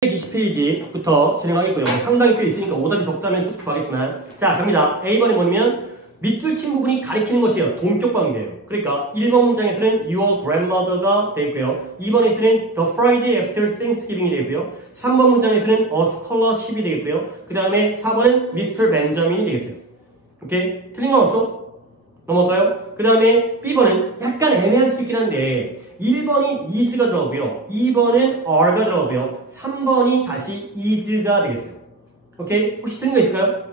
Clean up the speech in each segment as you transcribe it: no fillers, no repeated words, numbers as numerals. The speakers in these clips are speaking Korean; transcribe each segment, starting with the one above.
120페이지부터 진행하겠고요. 상당히 꽤 있으니까 오답이 적다면 쭉쭉 가겠지만, 자, 갑니다. A번에 보면 밑줄 친 부분이 가리키는 것이에요. 동격 관계예요. 그러니까 1번 문장에서는 your grandmother가 되고요. 2번에서는 the Friday after Thanksgiving이 되고요. 3번 문장에서는 a scholarship이 되고요. 그 다음에 4번은 Mr. Benjamin이 되겠어요. 오케이? 틀린 건 없죠? 넘어갈까요? 그 다음에 B번은 약간 애매할 수 있긴 한데 1번이 is가 들어가고요. 2번은 are가 들어가고요. 3번이 다시 is가 되겠어요. 오케이? 혹시 틀린 거 있을까요?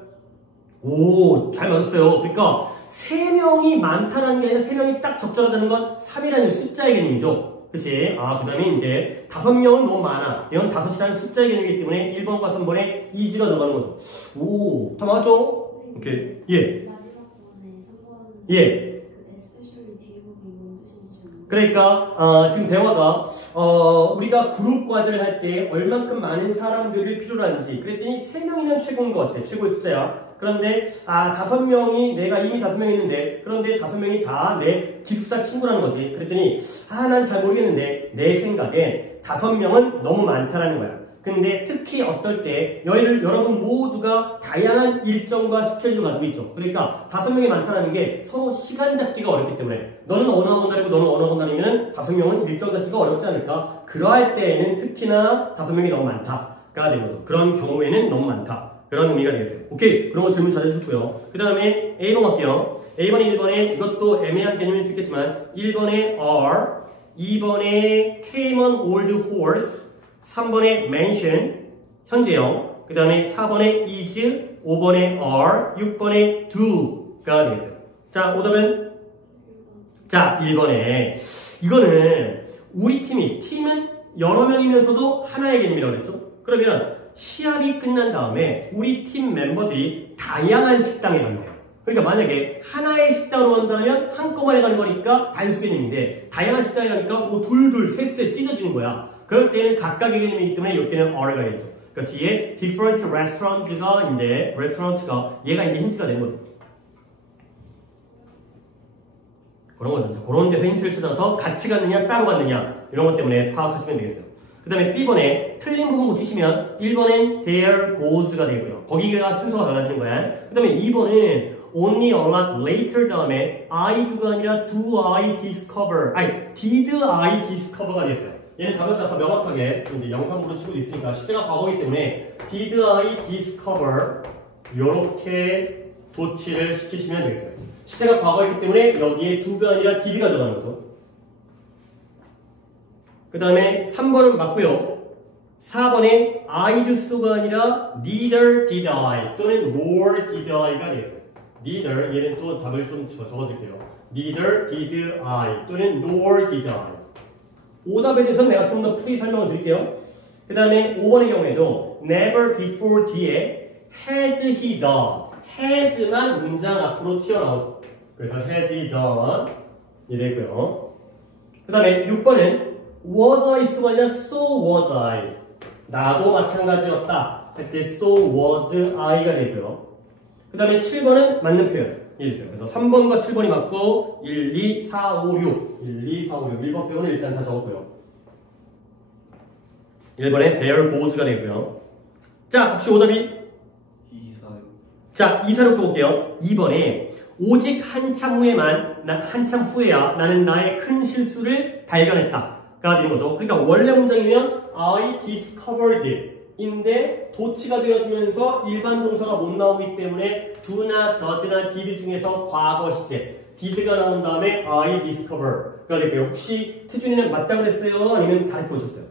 오, 잘 맞았어요. 그러니까 3명이 많다는 게 아니라 3명이 딱 적절하다는 건 3이라는 숫자의 개념이죠. 그치? 아, 그 다음에 이제 5명은 너무 많아. 이건 5이라는 숫자의 개념이기 때문에 1번과 3번에 is가 들어가는 거죠. 오, 다 맞았죠? 오케이. 예. 마지막 부분에 3번 예. especially 뒤에 부분이 뭔 뜻인지 그러니까 지금 대화가 우리가 그룹 과제를 할 때 얼만큼 많은 사람들을 필요로 하는지 그랬더니 3명이면 최고인 것 같아. 최고의 숫자야. 그런데 5명이 내가 이미 5명 있는데 그런데 5명이 다 내 기숙사 친구라는 거지. 그랬더니 난 잘 모르겠는데 내 생각엔 5명은 너무 많다라는 거야. 근데 특히 어떨 때 여러분 모두가 다양한 일정과 스케줄을 가지고 있죠. 그러니까 5명이 많다는 게 서로 시간 잡기가 어렵기 때문에 너는 어느 학원 다니고 너는 어느 학원 다니면 5명은 일정 잡기가 어렵지 않을까? 그러할 때에는 특히나 5명이 너무 많다가 되는 거죠. 그런 경우에는 너무 많다. 그런 의미가 되겠어요. 오케이. 그런 거 질문 잘 해주셨고요. 그 다음에 A번 갈게요. A번에 1번에 이것도 애매한 개념일 수 있겠지만 1번에 are, 2번에 came on old horse, 3번에 mention, 현재형, 그 다음에 4번에 is, 5번에 are, 6번에 do가 되겠어요. 자, 오답은? 자, 1번에. 이거는 우리 팀은 여러 명이면서도 하나의 개념이라고 그랬죠? 그러면 시합이 끝난 다음에 우리 팀 멤버들이 다양한 식당에 간대요. 그러니까 만약에 하나의 식당으로 간다면 한꺼번에 가는 거니까 단수 개념인데 다양한 식당에 가니까 뭐 둘, 셋 찢어지는 거야. 그럴 때는 각각의 개념이기 때문에 이때는 are가 되겠죠. 그러니까 뒤에 different restaurants가 이제 restaurant가 얘가 이제 힌트가 되는 거죠. 그런 거죠. 그런 데서 힌트를 찾아서 같이 갔느냐 따로 갔느냐 이런 것 때문에 파악하시면 되겠어요. 그 다음에 B번에 틀린 부분 고치시면 1번엔 there goes가 되고요. 거기가 순서가 달라지는 거야. 그 다음에 2번은 only a lot later 다음에 I do가 아니라 do I discover did I discover가 됐어요. 얘는 답은 다 명확하게 이제 영상으로 치고 있으니까 시제가 과거이기 때문에 did I discover 이렇게 도치를 시키시면 되겠어요. 시제가 과거이기 때문에 여기에 do가 아니라 did가 들어가는 거죠. 그 다음에 3번은 맞고요. 4번에 I do so가 아니라 neither did I 또는 nor did I가 되겠어요. neither 얘는 또 답을 좀 적어드릴게요. neither did I 또는 nor did I. 오답에 대해서는 내가 좀 더 풀이 설명을 드릴게요. 그 다음에 5번의 경우에도 never before 뒤에 has he done has만 문장 앞으로 튀어나오죠. 그래서 has he done 이 되고요. 그 다음에 6번은 was I 쓰고 아니라 so was I 나도 마찬가지였다 할 때 so was I가 되고요. 그 다음에 7번은 맞는 표현 있어요. 그래서 3번과 7번이 맞고 1, 2, 4, 5, 6 1, 2, 4, 5, 6 1번 빼고는 일단 다 적었고요. 1번에 there goes가 되고요. 자, 혹시 오답이? 2, 4, 6. 자, 2, 4, 6 볼게요. 2번에 오직 한참 후에야 나는 나의 큰 실수를 발견했다 가 되는 거죠. 그러니까 원래 문장이면 I discovered 인데 도치가 되어주면서 일반 동사가 못 나오기 때문에 do나 does나 did 중에서 과거 시제 did가 나온 다음에 I discover가 되고요. 혹시 태준이는 맞다 그랬어요? 아니면 다르게 고쳤어요?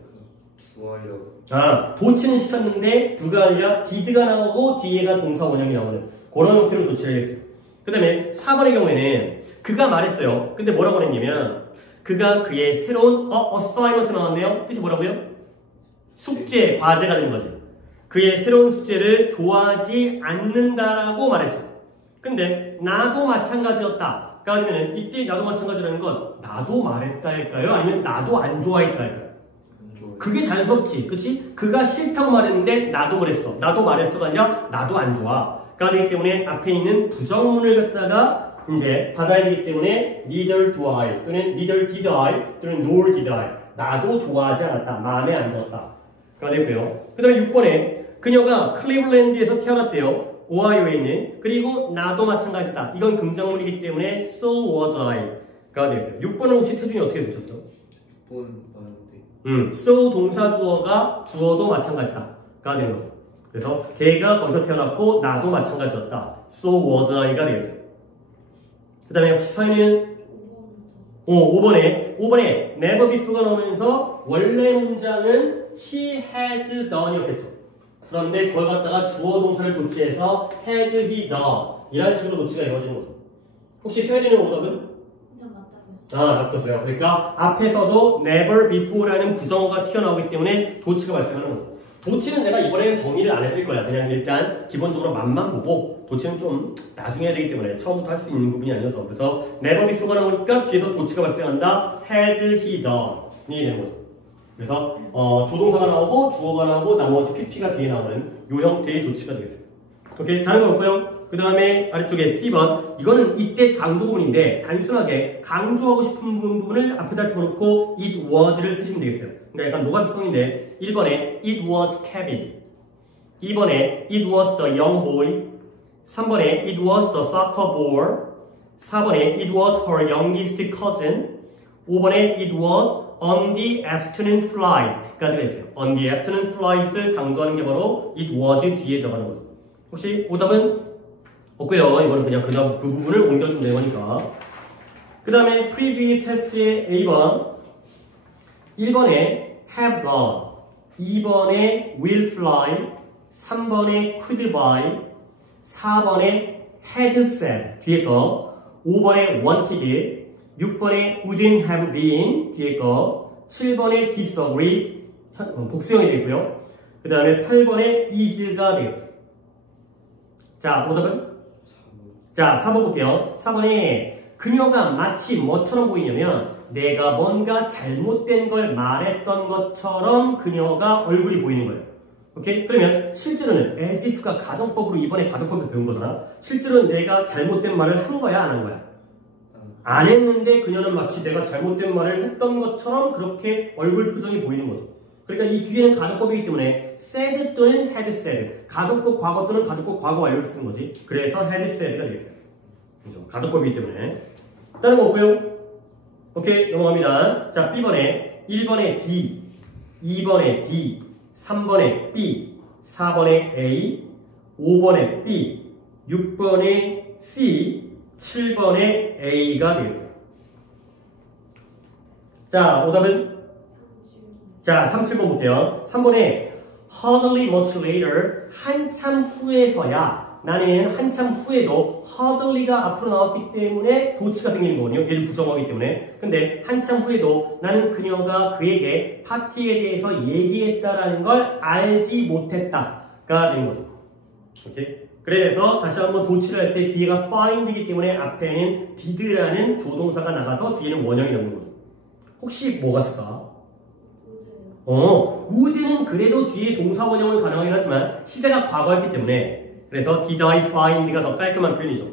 좋아요. 도치는 시켰는데 do가 아니라 did가 나오고 뒤에가 동사 원형이 나오는 그런 형태로 도치를 하겠어요. 그 다음에 4번의 경우에는 그가 말했어요. 근데 뭐라고 그랬냐면 그가 그의 새로운 assignment 나왔네요. 뜻이 뭐라고요? 숙제, 과제가 된 거지. 그의 새로운 숙제를 좋아하지 않는다라고 말했죠. 근데 나도 마찬가지였다. 그러면 이때 나도 마찬가지라는 건 나도 말했다 할까요? 아니면 나도 안 좋아했다 할까요? 그게 자연스럽지. 그치? 그가 싫다고 말했는데 나도 그랬어. 나도 말했어가 아니라 나도 안 좋아. 가 되기 때문에 앞에 있는 부정문을 갖다가 이제 받아야 되기 때문에 neither do I 또는 neither did I 또는 nor did I 나도 좋아하지 않았다. 마음에 안 들었다. 되고요. 그 다음에 6번에 그녀가 클리블랜드에서 태어났대요. 오하이오에 있는. 그리고 나도 마찬가지다. 이건 긍정문이기 때문에 so was I가 되겠어요. 6번을 혹시 태준이 어떻게 쓰셨어? 6번 맞는데. so 동사 주어가 주어도 마찬가지다. 가 되는 거죠. 그래서 걔가 거기서 태어났고 나도 마찬가지였다. so was I가 되겠어요. 그 다음에 혹시 서연이는 5번에 never before가 나오면서 원래 문장은 he has done이었겠죠. 그런데 그걸 갖다가 주어 동사를 도치해서 has he done 이라는 식으로 도치가 이루어지는 거죠. 혹시 서연이는 오답은? 그냥 맞다고 맞췄어요. 그러니까 앞에서도 never before라는 부정어가 튀어나오기 때문에 도치가 발생하는 거죠. 도치는 내가 이번에는 정리를 안 해드릴 거야. 그냥 일단 기본적으로 맛만 보고 도치는 좀 나중에 해야 되기 때문에 처음부터 할 수 있는 부분이 아니어서 그래서 never before가 나오니까 뒤에서 도치가 발생한다. has he done이 되는 거죠. 그래서 조동사가 나오고 주어가 나오고 나머지 pp가 뒤에 나오는 요 형태의 도치가 되겠습니다. 오케이, 다른 거 없고요. 그 다음에 아래쪽에 C번 이거는 이때 강조 부분인데 단순하게 강조하고 싶은 부분을 앞에다 집어넣고 it was를 쓰시면 되겠어요. 그러니까 약간 노가주성인데 1번에 it was Kevin 2번에 it was the young boy 3번에 it was the soccer ball 4번에 it was her youngest cousin 5번에 it was on the afternoon flight까지가 있어요. on the afternoon flight을 강조하는 게 바로 it was 뒤에 들어가는 거죠. 혹시 오답은 없고요. 이거는 그냥 그 부분을 옮겨주면 되는 거니까. 그 다음에 프리뷰 테스트의 A번 1번에 have gone 2번에 will fly 3번에 could buy 4번에 had said 뒤에 거 5번에 wanted 6번에 wouldn't have been 뒤에 거 7번에 disagree 복수형이 되고요. 그 다음에 8번에 is가 되겠습니다. 자, 오답은? 자, 4번 볼게요. 4번에 그녀가 마치 뭐처럼 보이냐면 내가 뭔가 잘못된 걸 말했던 것처럼 그녀가 얼굴이 보이는 거예요. 오케이? 그러면 실제로는 as if가 가정법으로 이번에 가정법에서 배운 거잖아. 실제로는 내가 잘못된 말을 한 거야, 안 한 거야? 안 했는데 그녀는 마치 내가 잘못된 말을 했던 것처럼 그렇게 얼굴 표정이 보이는 거죠. 그러니까 이 뒤에는 가정법이기 때문에 said 또는 had said 가정법 과거 또는 가정법 과거 완료를 쓰는 거지. 그래서 had said가 되겠어요. 그렇죠? 가정법이기 때문에. 다른 거 없고요. 오케이, 넘어갑니다. 자, B번에 1번에 D 2번에 D 3번에 B 4번에 A 5번에 B 6번에 C 7번에 A가 되겠어요. 자, 오답은? 자, 3, 7번 볼게요. 3번에 hardly much later 한참 후에서야 나는 한참 후에도 hardly가 앞으로 나왔기 때문에 도치가 생기는 거거든요. 얘를 부정하기 때문에. 근데 한참 후에도 나는 그녀가 그에게 파티에 대해서 얘기했다라는 걸 알지 못했다가 되는 거죠. 오케이? 그래서 다시 한번 도치를 할 때 뒤에가 find이기 때문에 앞에는 did라는 조동사가 나가서 뒤에는 원형이 나오는 거죠. 혹시 뭐가 있을까? would는 그래도 뒤에 동사 원형을 가능하긴 하지만 시제가 과거였기 때문에 그래서 did I find가 더 깔끔한 표현이죠.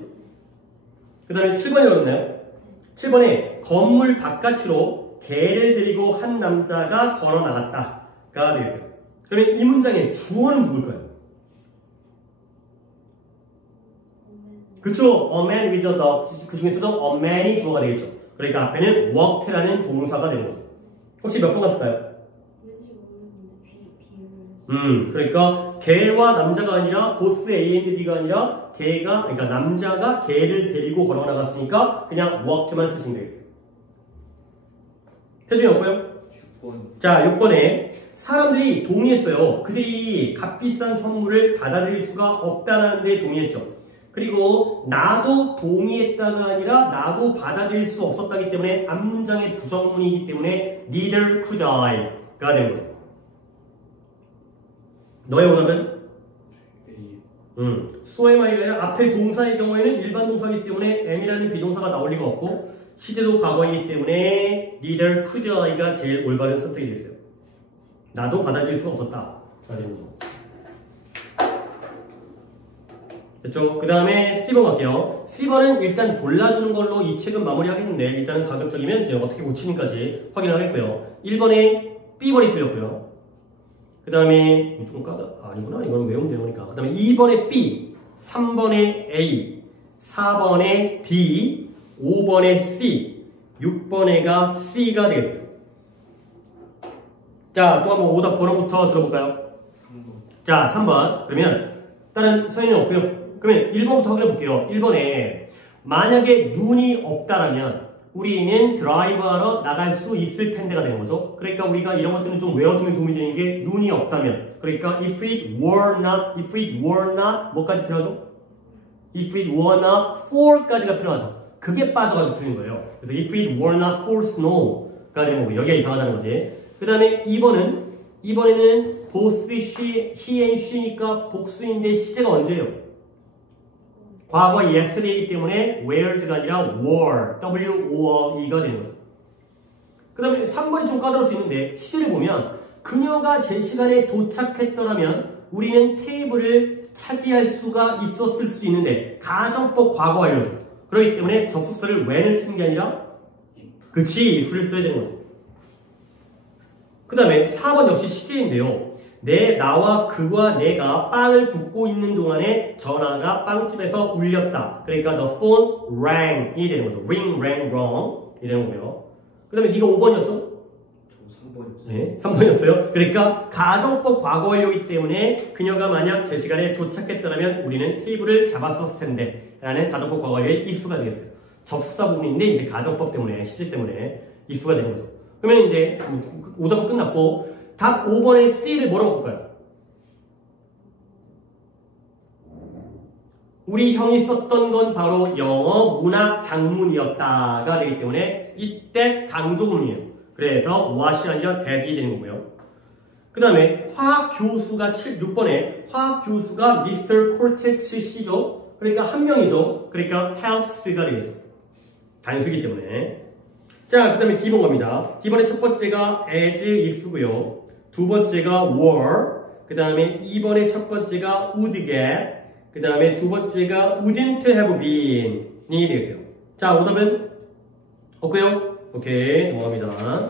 그 다음에 7번이 어렵나요? 7번에 건물 바깥으로 개를 데리고 한 남자가 걸어 나갔다가 되겠어요. 그러면 이 문장의 주어는 누굴까요? 그쵸? A man with a dog. 그 중에서도 a man이 주어가 되겠죠. 그러니까 앞에는 walked라는 동사가 되는 거죠. 혹시 몇 번 갔을까요? 그러니까 개와 남자가 아니라 보스 A and B가 아니라 개가 그러니까 남자가 개를 데리고 걸어 나갔으니까 그냥 walked만 쓰시면 되겠어요. 태준이 없고요? 6번. 자, 6번에 사람들이 동의했어요. 그들이 값비싼 선물을 받아들일 수가 없다는 데 동의했죠. 그리고 나도 동의했다가 아니라 나도 받아들일 수 없었다기 때문에 앞문장의 부정문이기 때문에 neither could I가 된 거죠. 너의 오답은? so am I가 아니라 앞에 동사의 경우에는 일반 동사이기 때문에 am이라는 비동사가 나올 리가 없고 시제도 과거이기 때문에 neither could I가 제일 올바른 선택이 됐어요. 나도 받아들일 수 없었다. 가 된 거죠. 됐죠? 그 다음에 C번 갈게요. C번은 일단 골라주는 걸로 이 책은 마무리하겠는데 일단은 가급적이면 이제 어떻게 고치는까지 확인하겠고요. 1번에 B번이 틀렸고요. 그 다음에 좀 아니구나. 이건 외우면 되는 거니까. 그 다음에 2번에 B, 3번에 A, 4번에 D, 5번에 C, 6번에가 C가 되겠어요. 자, 또 한번 오답 번호부터 들어볼까요? 3번. 자, 3번. 그러면 다른 서인은 없고요. 그러면 1번부터 확인해 볼게요. 1번에 만약에 눈이 없다라면 우리는 드라이브하러 나갈 수 있을 텐데가 되는 거죠. 그러니까 우리가 이런 것들은 좀 외워두면 도움이 되는 게 눈이 없다면. 그러니까 if it were not 뭐까지 필요하죠? if it were not for까지가 필요하죠. 그게 빠져가지고 틀린 거예요. 그래서 if it were not for snow가 되는 거고 여기가 이상하다는 거지. 그 다음에 2번에는 both he and she니까 복수인데 시제가 언제예요? 과거 yesterday이기 때문에 were's가 아니라 were, W-O-R-E가 되는 거죠. 그 다음에 3번이 좀 까다로울 수 있는데 시제를 보면 그녀가 제 시간에 도착했더라면 우리는 테이블을 차지할 수가 있었을 수도 있는데 가정법 과거 완료죠. 그렇기 때문에 접속사를 when을 쓰는 게 아니라 그치, if를 써야 되는 거죠. 그 다음에 4번 역시 시제인데요. 나와 그와 내가 빵을 굽고 있는 동안에 전화가 빵집에서 울렸다. 그러니까 the phone rang이 되는 거죠. ring, rang, wrong 이 되는 거고요. 그 다음에 네가 5번이었죠? 저 3번이었어요. 네, 3번이었어요. 그러니까 가정법 과거 완료이기 때문에 그녀가 만약 제 시간에 도착했더라면 우리는 테이블을 잡았었을 텐데 라는 가정법 과거 완료의 if가 되겠어요. 접수사 부분인데 이제 가정법 때문에 시제 때문에 if가 되는 거죠. 그러면 이제 오답은 끝났고 답 5번의 C를 뭐라고 볼까요? 우리 형이 썼던 건 바로 영어 문학 장문이었다가 되기 때문에 이때 강조문이에요. 그래서 what이 아니라 that이 되는 거고요. 그 다음에 화학 교수가 6번에 화학 교수가 Mr. Cortez 씨죠. 그러니까 한 명이죠. 그러니까 helps가 되겠죠. 단수이기 때문에. 자, 그 다음에 D번 갑니다. D번의 첫 번째가 as if고요. 두 번째가 were, 그 다음에 2번의 첫 번째가 would get, 그 다음에 두 번째가 wouldn't have been이 되겠어요. 자, 오답은 없고요. 오케이, 넘어갑니다.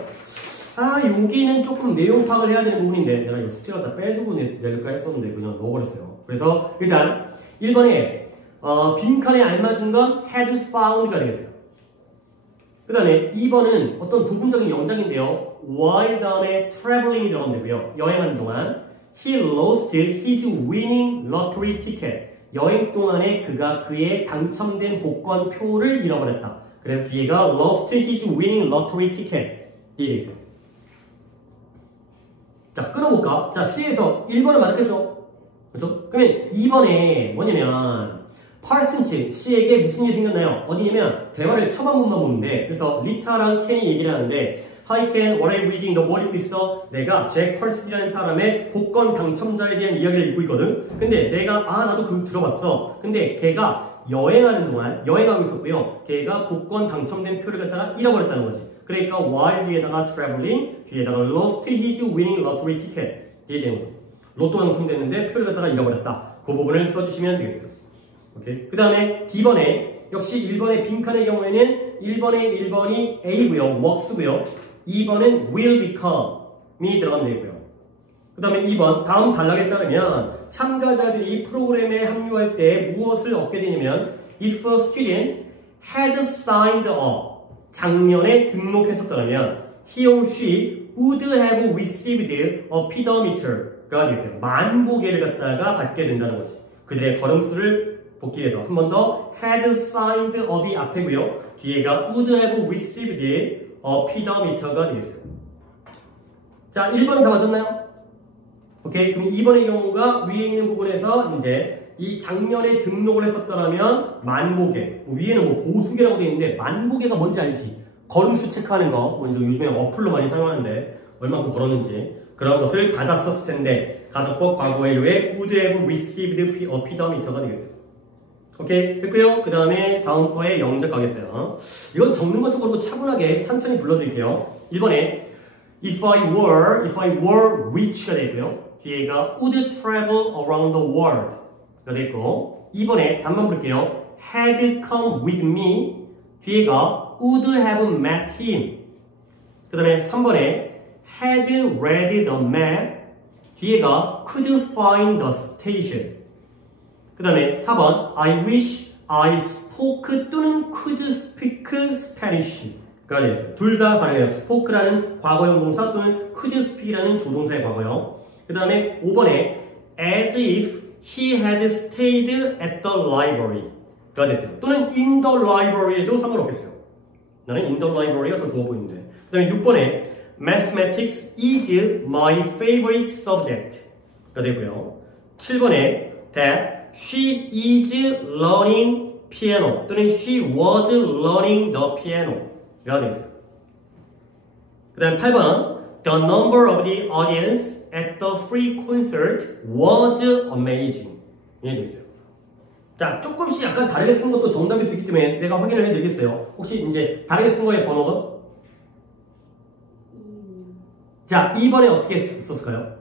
여기는 조금 내용 파악을 해야 되는 부분인데 내가 이 숙제를 다 빼주고 낼까 했었는데 그냥 넣어버렸어요. 그래서 일단 1번에 빈칸에 알맞은 건 had found가 되겠어요. 그 다음에 2번은 어떤 부분적인 영장인데요. while 다음에 traveling이 들어가면 되고요. 여행하는 동안 he lost his winning lottery ticket. 여행 동안에 그가 그의 당첨된 복권표를 잃어버렸다. 그래서 뒤에가 lost his winning lottery ticket 이 되어 있어요. 자, 끊어볼까? 자, C에서 1번을 맞았겠죠? 그렇죠? 그러면 2번에 뭐냐면 파슨츠 씨에게 무슨 일이 생겼나요? 어디냐면 대화를 첫 한 번만 보는데 그래서 리타랑 켄이 얘기를 하는데 Hi Ken, what are you reading? 너 뭐 읽고 있어? 내가 잭 펄슨이라는 사람의 복권 당첨자에 대한 이야기를 읽고 있거든? 근데 내가 나도 그거 들어봤어. 근데 걔가 여행하는 동안 여행하고 있었고요. 걔가 복권 당첨된 표를 갖다가 잃어버렸다는 거지. 그러니까 while 뒤에다가 traveling, 뒤에다가 lost his winning lottery ticket 이게 되는 거죠. 로또 당첨됐는데 표를 갖다가 잃어버렸다. 그 부분을 써주시면 되겠어요. 오케이. 그 다음에 D번에 역시 1번의 빈칸의 경우에는 1번이 A고요. works고요. 2번은 will become이 들어가면 되고요. 그 다음에 2번 다음 단락에 따르면 참가자들이 프로그램에 합류할 때 무엇을 얻게 되냐면 if a student had signed up 작년에 등록했었더라면 he or she would have received a pedometer가 되겠어요. 만보계를 갖다가 받게 된다는 거지. 그들의 걸음수를 복기 위해서 한 번 더 had signed up이 앞에고요. 뒤에가 would have received a pedometer가 되겠어요. 자, 1번은 다 맞았나요? 오케이. 그럼 2번의 경우가 위에 있는 부분에서 이제 이 작년에 등록을 했었더라면 만보계, 위에는 뭐 보수계라고 되어 있는데 만보계가 뭔지 알지? 걸음수 체크하는 거, 먼저 요즘에 어플로 많이 사용하는데 얼마큼 걸었는지 그런 것을 받았었을 텐데 가정법 과거 완료에 would have received a pedometer가 되겠어요. 오케이, 됐고요. 그 다음에 다음 거에 영작 가겠어요. 이건 적는 것도 그렇고 차분하게 천천히 불러드릴게요. 1번에 if I were rich가 되고요. 뒤에가 would travel around the world 가 됐고 2번에 답만 볼게요. had come with me 뒤에가 would have met him 그 다음에 3번에 had read the map 뒤에가 could find the station. 그 다음에 4번 I wish I spoke 또는 could speak Spanish. 가 되겠어요. 둘 다 가능해요. spoke라는 과거형 동사 또는 could speak이라는 조동사의 과거형. 그 다음에 5번에 as if he had stayed at the library. 가 됐어요. 또는 in the library에도 상관없겠어요. 나는 in the library가 더 좋아 보이는데. 그 다음에 6번에 mathematics is my favorite subject. 가 되고요. 7번에 that she is learning piano 또는 she was learning the piano. 가 되겠어요. 그 다음 8번 The number of the audience at the free concert was amazing. 이게 되겠어요. 자, 조금씩 약간 다르게 쓴 것도 정답일 수 있기 때문에 내가 확인을 해드리겠어요. 혹시 이제 다르게 쓴 거의 번호가? 자, 2번에 어떻게 썼을까요?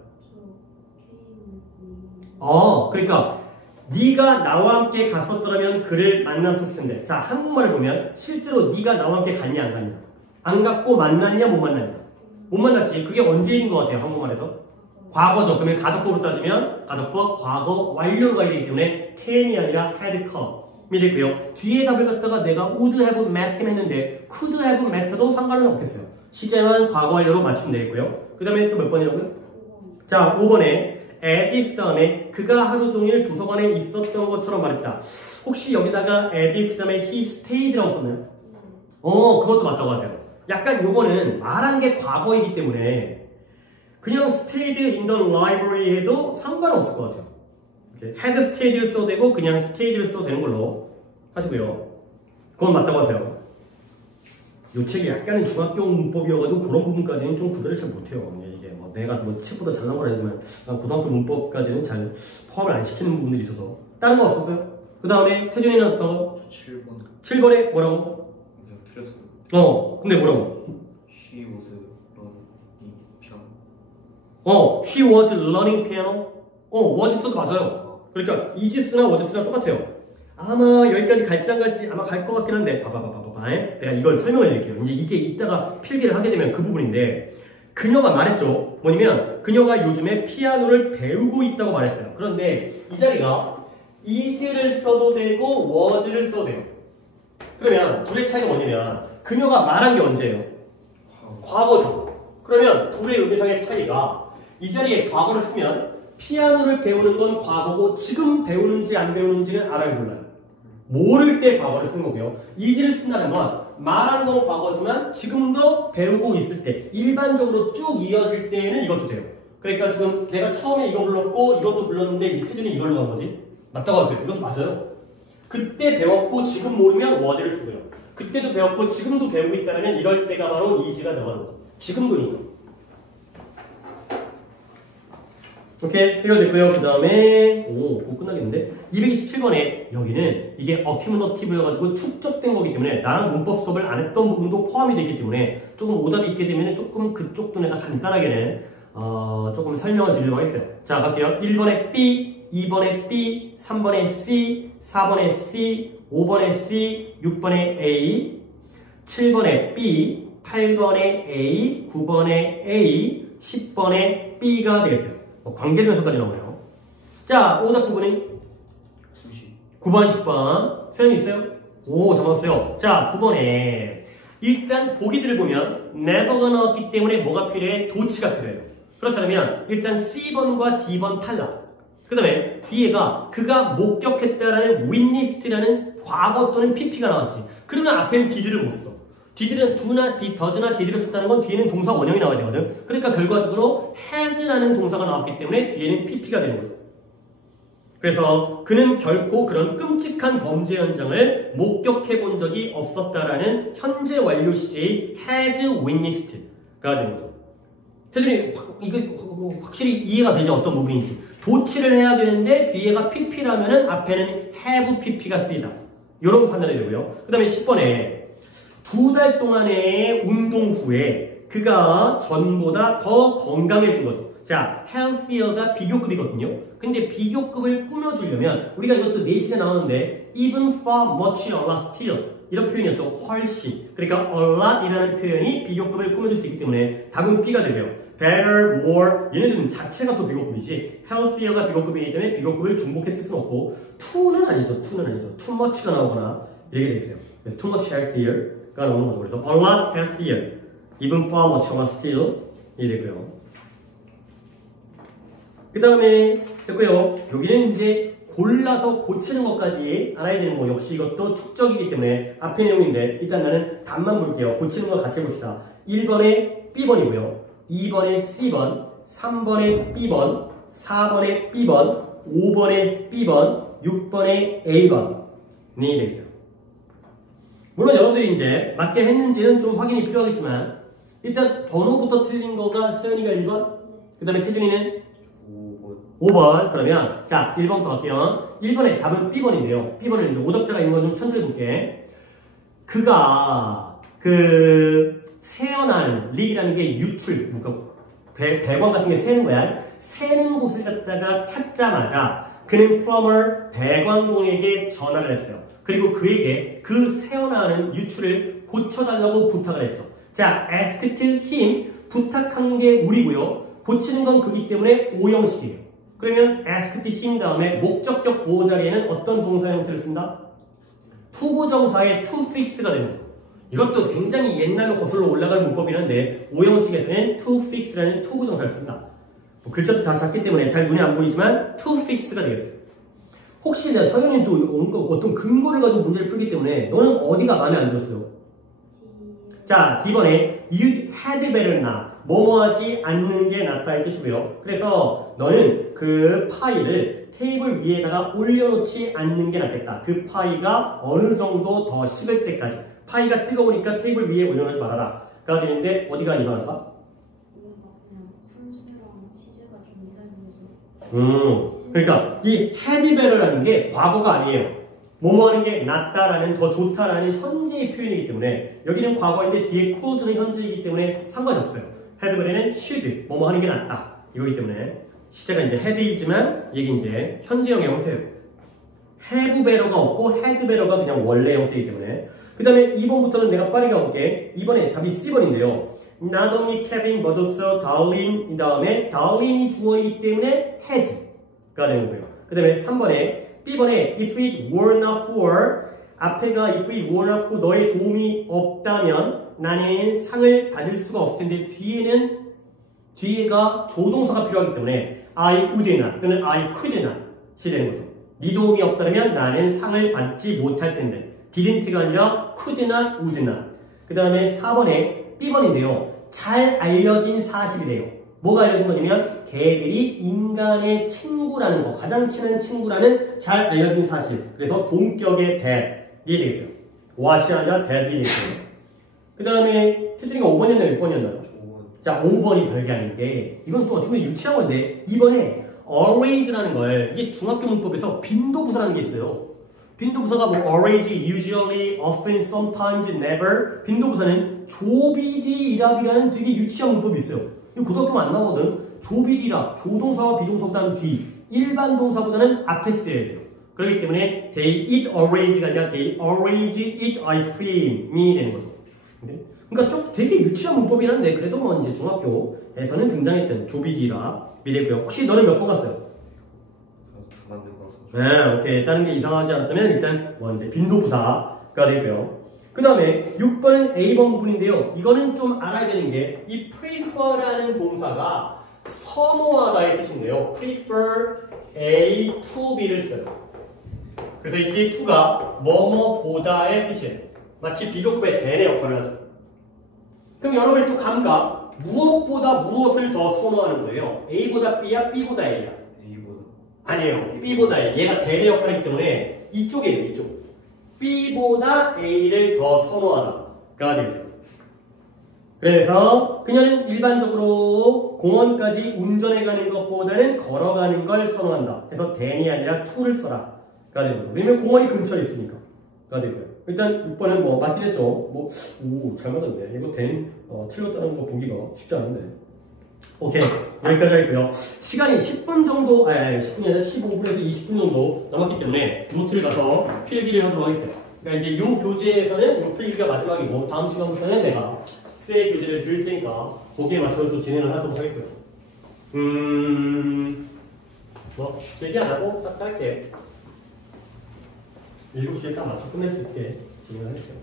그러니까 네가 나와 함께 갔었더라면 그를 만났었을 텐데. 자, 한국말을 보면 실제로 네가 나와 함께 갔냐 안 갔냐? 안 갔고 만났냐 못 만났냐? 못 만났지. 그게 언제인 것 같아요, 한국말에서? 과거죠. 그러면 가족법으로 따지면 가족법 과거 완료가 되기 때문에 can이 아니라 had come이 되고요. 뒤에 답을 갖다가 내가 would have met 했는데 could have met도 상관은 없겠어요. 시제만 과거 완료로 맞추면 되겠고요. 그 다음에 또 몇 번이라고요? 자, 5번에 as if 다음에 그가 하루 종일 도서관에 있었던 것처럼 말했다. 혹시 여기다가 as if 다음에 he stayed라고 썼나요? 그것도 맞다고 하세요. 약간 요거는 말한 게 과거이기 때문에 그냥 stayed in the library 해도 상관없을 것 같아요. had stayed를 써도 되고 그냥 stayed를 써도 되는 걸로 하시고요. 그건 맞다고 하세요. 요 책이 약간은 중학교 문법이어가지고 그런 부분까지는 좀 구별을 잘 못해요. 이게 뭐 내가 뭐 책보다 잘난 건 아니지만 고등학교 문법까지는 잘 포함을 안 시키는 부분들이 있어서. 다른 거 없었어요? 그 다음에 태준이는 어떤 거? 7번. 7번에 뭐라고? 틀렸어요. 근데 뭐라고? She was learning piano. She was learning piano. was 써도 맞아요. 그러니까 is나 was나 똑같아요. 아마 여기까지 갈지 안 갈지 아마 갈 것 같긴 한데 봐봐. 내가 이걸 설명해 드릴게요. 이제 이게 이따가 필기를 하게 되면 그 부분인데 그녀가 말했죠. 뭐냐면 그녀가 요즘에 피아노를 배우고 있다고 말했어요. 그런데 이 자리가 is를 써도 되고 was를 써도 돼요. 그러면 둘의 차이가 뭐냐면 그녀가 말한 게 언제예요? 과거죠. 그러면 둘의 의미상의 차이가 이 자리에 과거를 쓰면 피아노를 배우는 건 과거고 지금 배우는지 안 배우는지는 알아요 몰라요? 모를 때 과거를 쓴 거고요. is를 쓴다는 건 말한 건 과거지만 지금도 배우고 있을 때 일반적으로 쭉 이어질 때에는 이것도 돼요. 그러니까 지금 내가 처음에 이거 불렀고 이것도 불렀는데 이제 태준이 이걸로 간 거지? 맞다고 하세요. 이것도 맞아요. 그때 배웠고 지금 모르면 was를 쓰고요. 그때도 배웠고 지금도 배우고 있다면 이럴 때가 바로 is가 들어가는 거죠. 지금도니까. 오케이, 해결됐고요. 그 다음에 그거 끝나겠는데 227번에 여기는 이게 어큐무너티브여가지고 축적된 거기 때문에 나랑 문법 수업을 안 했던 부분도 포함이 되기 때문에 조금 오답이 있게 되면 조금 그쪽도 내가 간단하게는 조금 설명을 드리도록 하겠어요. 자, 갈게요. 1번에 B, 2번에 B, 3번에 C, 4번에 C, 5번에 C, 6번에 A, 7번에 B, 8번에 A, 9번에 A, 10번에 B가 되겠어요. 관계대명사까지 나오네요. 자, 오답 부분이 9번, 10번. 세연이 있어요? 오, 잡았어요. 자, 9번에 일단 보기들을 보면 never가 나왔기 때문에 뭐가 필요해? 도치가 필요해요. 그렇다면 일단 C번과 D번 탈락. 그 다음에 뒤에가 그가 목격했다라는 witnessed라는 과거 또는 PP가 나왔지. 그러면 앞에는 did를 못 써. did는 do나 does나 did를 썼다는 건 뒤에는 동사 원형이 나와야 되거든. 그러니까 결과적으로 has라는 동사가 나왔기 때문에 뒤에는 pp가 되는 거죠. 그래서 그는 결코 그런 끔찍한 범죄 현장을 목격해 본 적이 없었다라는 현재 완료 시제의 has witnessed가 되는 거죠. 태준이 이거 확실히 이해가 되죠? 어떤 부분인지. 도치를 해야 되는데 뒤에가 pp라면은 앞에는 have pp가 쓰이다. 이런 판단이 되고요. 그 다음에 10번에 2달 동안의 운동 후에 그가 전보다 더 건강해진 거죠. 자, healthier가 비교급이거든요. 근데 비교급을 꾸며주려면 우리가 이것도 4시간 나오는데 even far, much, a lot, still 이런 표현이었죠. 훨씬. 그러니까 a lot 이라는 표현이 비교급을 꾸며줄 수 있기 때문에 답은 B가 되고요. better, more. 얘네들은 자체가 또 비교급이지. healthier가 비교급이기 때문에 비교급을 중복했을 수는 없고 to는 아니죠. to는 아니죠. too much가 나오거나 이렇게 돼 있어요. 그래서 too much healthier가 나오는 거죠. 그래서 a lot healthier, even far much, a lot still 이 되고요. 그 다음에 됐고요. 여기는 이제 골라서 고치는 것까지 알아야 되는 거. 역시 이것도 축적이기 때문에 앞의 내용인데 일단 나는 답만 볼게요. 고치는 거 같이 해봅시다. 1번에 B번이고요. 2번에 C번, 3번에 B번, 4번에 B번, 5번에 B번, 6번에 A번이 되겠어요. 물론 여러분들이 이제 맞게 했는지는 좀 확인이 필요하겠지만 일단 번호부터 틀린 거가 서연이가 1번, 그 다음에 태준이는 5번. 그러면 자 1번부터 갈게요. 1번의 답은 B번인데요. B번은 이제 오답자가 있는 건 좀 천천히 볼게. 그가 그 세어나는 릭이라는 게 유출, 그러니까 배관 같은 게 새는 거야. 새는 곳을 갖다가 찾자마자 그는 플러머 배관공에게 전화를 했어요. 그리고 그에게 그 새어나는 유출을 고쳐달라고 부탁을 했죠. 자, asked him, 부탁한 게 우리고요. 고치는 건 그기 때문에 오형식이에요. 그러면 asked him 다음에 목적격 보호 자리에는 어떤 동사 형태를 쓴다? 투부정사의 to fix가 되는 거죠. 이것도 굉장히 옛날로 거슬러 올라간 문법이긴 한데 오형식에서는 to fix라는 투부정사를 쓴다. 뭐 글자도 다 작기 때문에 잘 눈에 안 보이지만 to fix가 되겠어요. 혹시 내가 서현이 또 어떤 근거를 가지고 문제를 풀기 때문에 너는 어디가 마음에 안 들었어요? 자, D번에 you had better not. 뭐뭐하지 않는 게 낫다의 뜻이고요. 그래서 너는 그 파이를 테이블 위에다가 올려놓지 않는 게 낫겠다. 그 파이가 어느 정도 더 식을 때까지. 파이가 뜨거우니까 테이블 위에 올려놓지 말아라. 가 되는데 어디가 이상할까? 그러니까 이 had better라는 게 과거가 아니에요. 뭐뭐 하는 게 낫다라는, 더 좋다라는 현재의 표현이기 때문에 여기는 과거인데 뒤에 could는 현재이기 때문에 상관이 없어요. had better는 should, 뭐뭐 하는 게 낫다 이거기 때문에 시제가 이제 had이지만 이게 이제 현재형의 형태예요. have better가 없고 had better가 그냥 원래 형태이기 때문에. 그 다음에 2번부터는 내가 빠르게 가볼게. 2번에 답이 C번인데요. Not only Kevin but also Darlene 이 다음에 Darlene이 주어이기 때문에 has가 되는 거고요. 그 다음에 3번에 B번에 if it were not for 앞에가 if it were not for 너의 도움이 없다면 나는 상을 받을 수가 없을 텐데 뒤에가 조동사가 필요하기 때문에 I would not 또는 I could not이 되는 거죠. 네 도움이 없다면 나는 상을 받지 못할 텐데 didn't가 아니라 could not, would not. 그 다음에 4번에 B번인데요. 잘 알려진 사실이래요. 뭐가 알려진 거냐면 개들이 인간의 친구라는 거, 가장 친한 친구라는 잘 알려진 사실. 그래서 동격의 that이 되겠어요. what이 아니라 that이 되겠어요. 그 다음에 태준이가 5번이었나요? 6번이었나요? 5번. 자, 5번이 별게 아닌데 이건 또 어떻게 보면 유치한 건데 2번에 always라는 걸 이게 중학교 문법에서 빈도부사라는 게 있어요. 빈도부사가 뭐 always, usually, often, sometimes, never. 빈도부사는 조비디이랍이라는 되게 유치한 문법이 있어요. 이거 고등학교는 안 나오거든. 조비디랍, 조동사와 비동사 그다음 뒤. 일반 동사보다는 앞에 써야 돼요. 그렇기 때문에 they eat always가 아니라 they always eat ice cream이 되는 거죠. 그러니까 좀 되게 유치한 문법이긴 한데 그래도 뭐 이제 중학교에서는 등장했던 조비디랍이 되고요. 혹시 너는 몇 번 갔어요? 네, 오케이. 다른 게 이상하지 않았다면 일단 뭐 이제 빈도부사가 되고요. 그 다음에 6번은 A번 부분인데요. 이거는 좀 알아야 되는 게 이 prefer라는 동사가 선호하다의 뜻인데요. prefer A to B를 써요. 그래서 이게 to가 뭐뭐보다의 뜻이에요. 마치 비교급의 than의 역할을 하죠. 그럼 여러분의 또 감각 무엇보다 무엇을 더 선호하는 거예요? A보다 B야? B보다 A야? 아니에요. B보다 A. 얘가 대의 역할이기 때문에 이쪽이에요. 이쪽. B보다 A를 더 선호하다가 되겠어요. 그래서 그녀는 일반적으로 공원까지 운전해 가는 것보다는 걸어가는 걸 선호한다. 그래서 than이 아니라 to를 써라. 가 되는 거죠. 왜냐면 공원이 근처에 있으니까. 가 되고요. 일단 6번은 뭐 맞긴 했죠. 뭐, 오, 잘 맞았네. 이거 틀렸다는 거 보기가 쉽지 않은데. 오케이. 여기까지 하겠고요. 시간이 10분 정도, 10분이 아니라 15분에서 20분 정도 남았기 때문에 노트를 가서 필기를 하도록 하겠습니다. 그러니까 이제 이 교재에서는 이 필기가 마지막이고 다음 시간부터는 내가 세 교재를 드릴 테니까 거기에 맞춰서 또 진행을 하도록 하겠고요. 뭐 길게 안 하고 딱 짧게 7시에 딱 맞춰 끝낼 수 있게 진행을 했어요.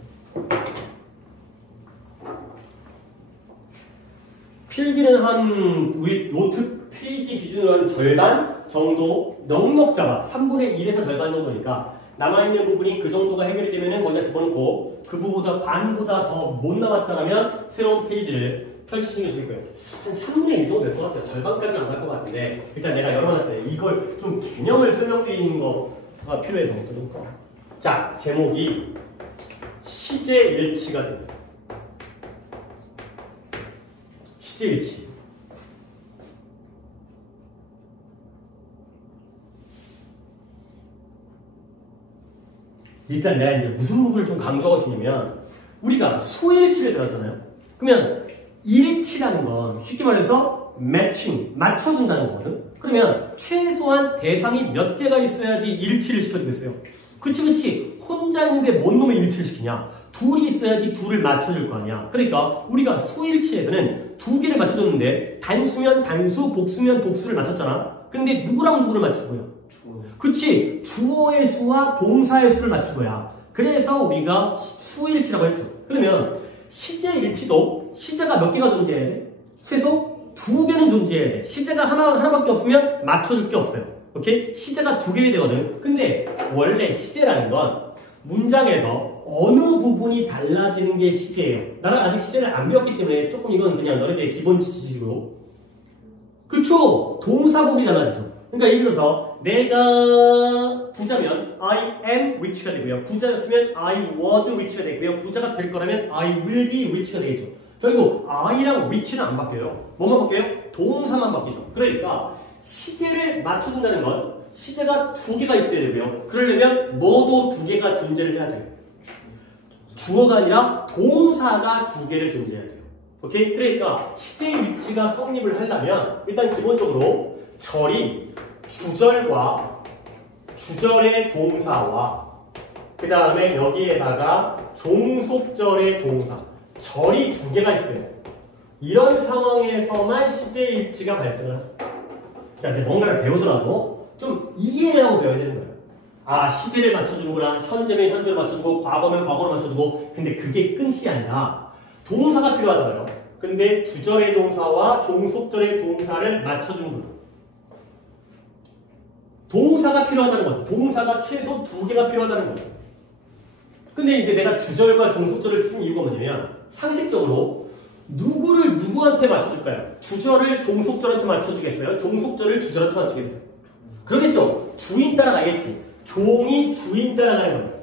필기는 한 우리 노트 페이지 기준으로 한 절반 정도 넉넉 잡아 3분의 1에서 절반 정도니까 남아있는 부분이 그 정도가 해결이 되면은 거기다 집어넣고 그 부분보다 반보다 더 못 남았다면 새로운 페이지를 펼치시면 좋겠고요. 한 3분의 1 정도 될 것 같아요. 절반까지는 안 갈 것 같은데 일단 내가 열어놨다. 이걸 좀 개념을 설명드리는 거가 필요해서 어떨까? 자, 제목이 시제일치가 됐어요. 시제일치. 일단 내가 이제 무슨 부분을 좀 강조하고 싶냐면 우리가 수일치를 배웠잖아요. 그러면 일치라는 건 쉽게 말해서 매칭, 맞춰준다는 거거든. 그러면 최소한 대상이 몇 개가 있어야지 일치를 시켜주겠어요. 그치. 혼자 있는데 뭔 놈의 일치를 시키냐. 둘이 있어야지 둘을 맞춰줄 거 아니야. 그러니까 우리가 수일치에서는 2개를 맞춰줬는데 단수면 단수, 복수면 복수를 맞췄잖아. 근데 누구랑 누구를 맞춘 거야? 그치. 주어의 수와 동사의 수를 맞춘 거야. 그래서 우리가 수일치라고 했죠. 그러면 시제일치도 시제가 몇 개가 존재해야 돼? 최소 2개는 존재해야 돼. 시제가 하나밖에 없으면 맞춰줄 게 없어요. 오케이? 시제가 2개가 되거든. 근데 원래 시제라는 건 문장에서 어느 부분이 달라지는 게 시제예요. 나는 아직 시제를 안 배웠기 때문에 조금 이건 그냥 너네들의 기본 지식으로. 그쵸? 동사법이 달라지죠. 그러니까 예를 들어서 내가 부자면 I am rich가 되고요. 부자였으면 I was rich가 되고요. 부자가 될 거라면 I will be rich가 되겠죠. 결국 I랑 rich는 안 바뀌어요. 뭐만 바뀌어요? 동사만 바뀌죠. 그러니까 시제를 맞춰준다는 건 시제가 2개가 있어야 되고요. 그러려면 뭐도 2개가 존재를 해야 돼요. 주어가 아니라 동사가 2개를 존재해야 돼요. 오케이? 그러니까 시제의 위치가 성립을 하려면 일단 기본적으로 절이 주절과 주절의 동사와 그 다음에 여기에다가 종속절의 동사 절이 2개가 있어요. 이런 상황에서만 시제일치가 발생을 하죠. 그러니까 이제 뭔가를 배우더라도 좀 이해를 하고 배워야 되는 거예요. 아, 시제를 맞춰주는구나. 현재면 현재를 맞춰주고 과거면 과거를 맞춰주고. 근데 그게 끝이 아니라 동사가 필요하잖아요. 근데 주절의 동사와 종속절의 동사를 맞춰주는 거예요. 동사가 필요하다는 거죠. 동사가 최소 2개가 필요하다는 거죠. 근데 이제 내가 주절과 종속절을 쓴 이유가 뭐냐면 상식적으로 누구를 누구한테 맞춰줄까요? 주절을 종속절한테 맞춰주겠어요? 종속절을 주절한테 맞추겠어요? 그러겠죠? 주인 따라가겠지. 종이 주인 따라가는 거예요.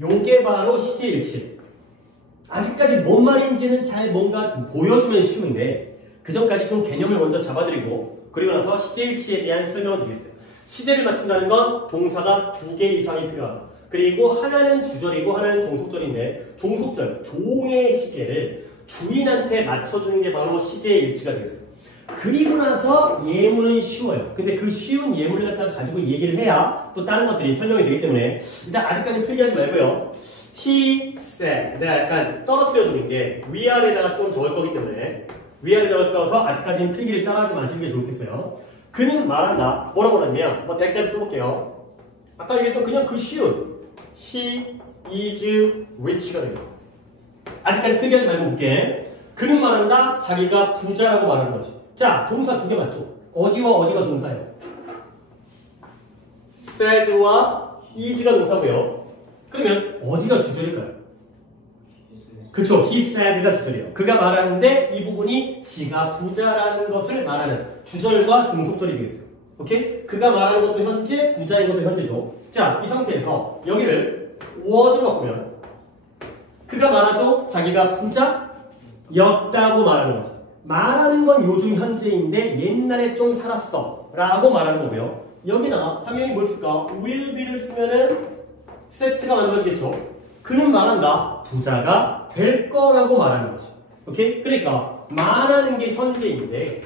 요게 바로 시제일치. 아직까지 뭔 말인지는 잘 뭔가 보여주면 쉬운데 그 전까지 좀 개념을 먼저 잡아드리고 그리고 나서 시제일치에 대한 설명을 드리겠어요. 시제를 맞춘다는 건 동사가 2개 이상이 필요하다. 그리고 하나는 주절이고 하나는 종속절인데 종속절, 종의 시제를 주인한테 맞춰주는 게 바로 시제의 일치가 되겠어요. 그리고 나서 예문은 쉬워요. 근데 그 쉬운 예문을 갖다가 가지고 얘기를 해야 또 다른 것들이 설명이 되기 때문에 일단 아직까지 필기하지 말고요. He said. 내가 약간 떨어뜨려주는 게 위아래다가 좀 적을 거기 때문에 위아래다가 적어서 아직까지는 필기를 따라하지 마시는 게 좋겠어요. 그는 말한다. 뭐라고 하냐면 뭐 대까지 써볼게요. 아까 얘기했던 그냥 그 쉬운 He is rich가 되겠어. 아직까지 필기하지 말고 볼게. 그는 말한다. 자기가 부자라고 말하는 거지. 자, 동사 2개 맞죠? 어디와 어디가 동사예요? said와 is가 동사고요. 그러면 어디가 주절일까요? 그쵸, he said가 주절이에요. 그가 말하는데 이 부분이 지가 부자라는 것을 말하는 주절과 종속절이 되겠어요. 오케이? 그가 말하는 것도 현재, 부자인 것도 현재죠. 자, 이 상태에서 여기를 was로 바꾸면 그가 말하죠? 자기가 부자였다고 말하는 거죠. 말하는 건 요즘 현재인데 옛날에 좀 살았어 라고 말하는 거고요. 여기다가 당연히 뭘 쓸까? will be를 쓰면은 세트가 만들어지겠죠. 그는 말한다. 부자가 될 거라고 말하는 거지. 오케이? 그러니까 말하는 게 현재인데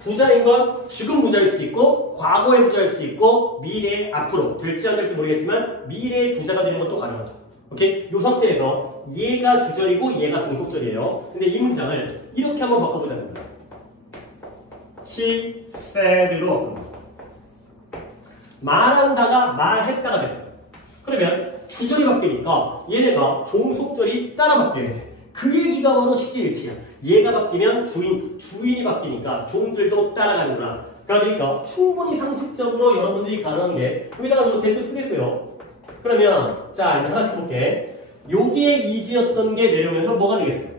부자인 건 지금 부자일 수도 있고 과거의 부자일 수도 있고 미래 앞으로 될지 안 될지 모르겠지만 미래의 부자가 되는 것도 가능하죠. 오케이? 이 상태에서 얘가 주절이고 얘가 종속절이에요. 근데 이 문장을 이렇게 한번 바꿔보자는 거야. He said로 말한다가 말했다가 됐어요. 그러면 주절이 바뀌니까 얘네가 종속절이 따라 바뀌어야 돼. 그 얘기가 바로 시제일치야. 얘가 바뀌면 주인이 바뀌니까 종들도 따라가는구나. 그러니까 충분히 상식적으로 여러분들이 가능한 게 여기다가 뭐 대도 쓰겠고요. 그러면 자 이제 하나씩 볼게. 여기에 is였던 게 내려오면서 뭐가 되겠어요?